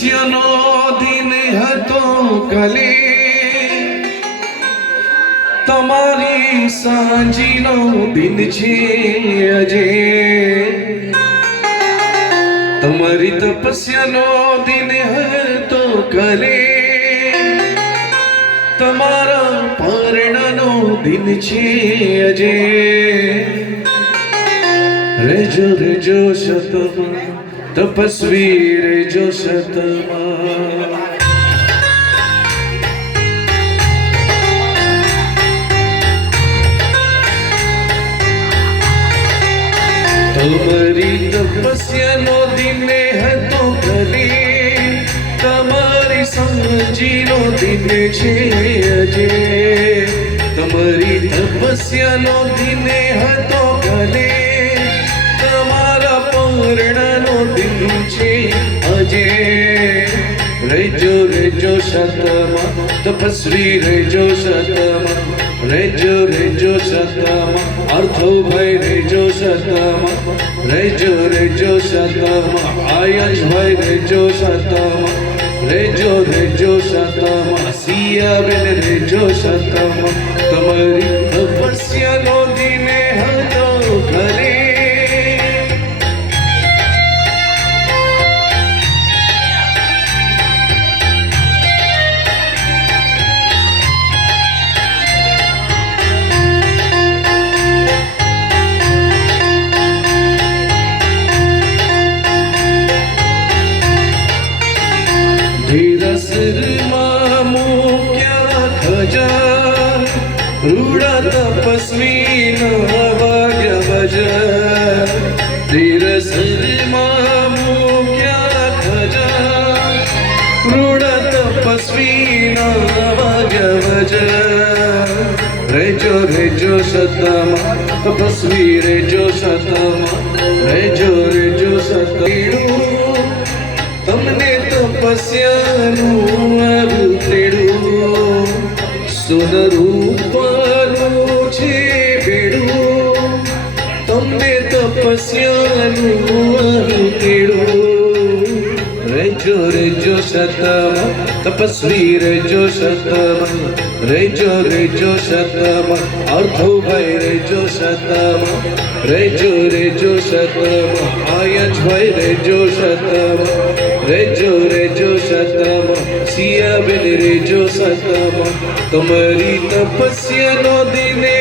તપસ્યાનો દિન હતો કાલે, તમારી સાંજીનો દિન છે આજે. તમારી તપસ્યાનો દિન હતો કાલે, તમારા પારણાનો દિન છે આજે. રેજો રેજો શતમાં તપસ્વી રેજો શતમાં. તમારી તપસ્યાનો દિન હતો કાલે, તમારી સાંજીનો દિન છે આજે. તમારી તપસ્યાનો દિન હતો કાલે, તમારા પારણાનો દિન છે આજે. રેજો રેજો શતમાં તપસ્વી રેજો શતમાં. રેજો રેજો શતમાં અર્થો ભાઈ રેજો શતમાં. રેજો રેજો શતમાં આયશ ભાઈ રેજો શતમાં. રેજો રેજો શતમાં સિયાબેન રેજો શતમાં. તમારી તપસ્યાનો દિન હતો કાલે, ધીરસરમાં મૂક્યા ખજાન, રૂડા તપસ્વીના વાગ્ય ભજન. ધીરસરમાં મૂક્યા ખજાન, રૂડા તપસ્વીના વાગ્ય ભજન. રેજો રેજો શતમાં તપસ્વી રેજો શતમાં. રેજો રેજો શતમાં તમને તપસ્યાનું અવતેડું, સુનરૂપનું છે બેડું. તમને તપસ્યાનું અવતેડું. રેજો રેજો શતમાં તપસ્વી રેજો શતમાં. રેજો રેજો શતમાં અર્થો ભાઈ રેજો શતમાં. રેજો રેજો શતમાં આયશ ભાઈ રેજો શતમાં. રેજો રેજો શતમાં સિયાબેન રેજો શતમાં. તમારી તપસ્યાનો દિને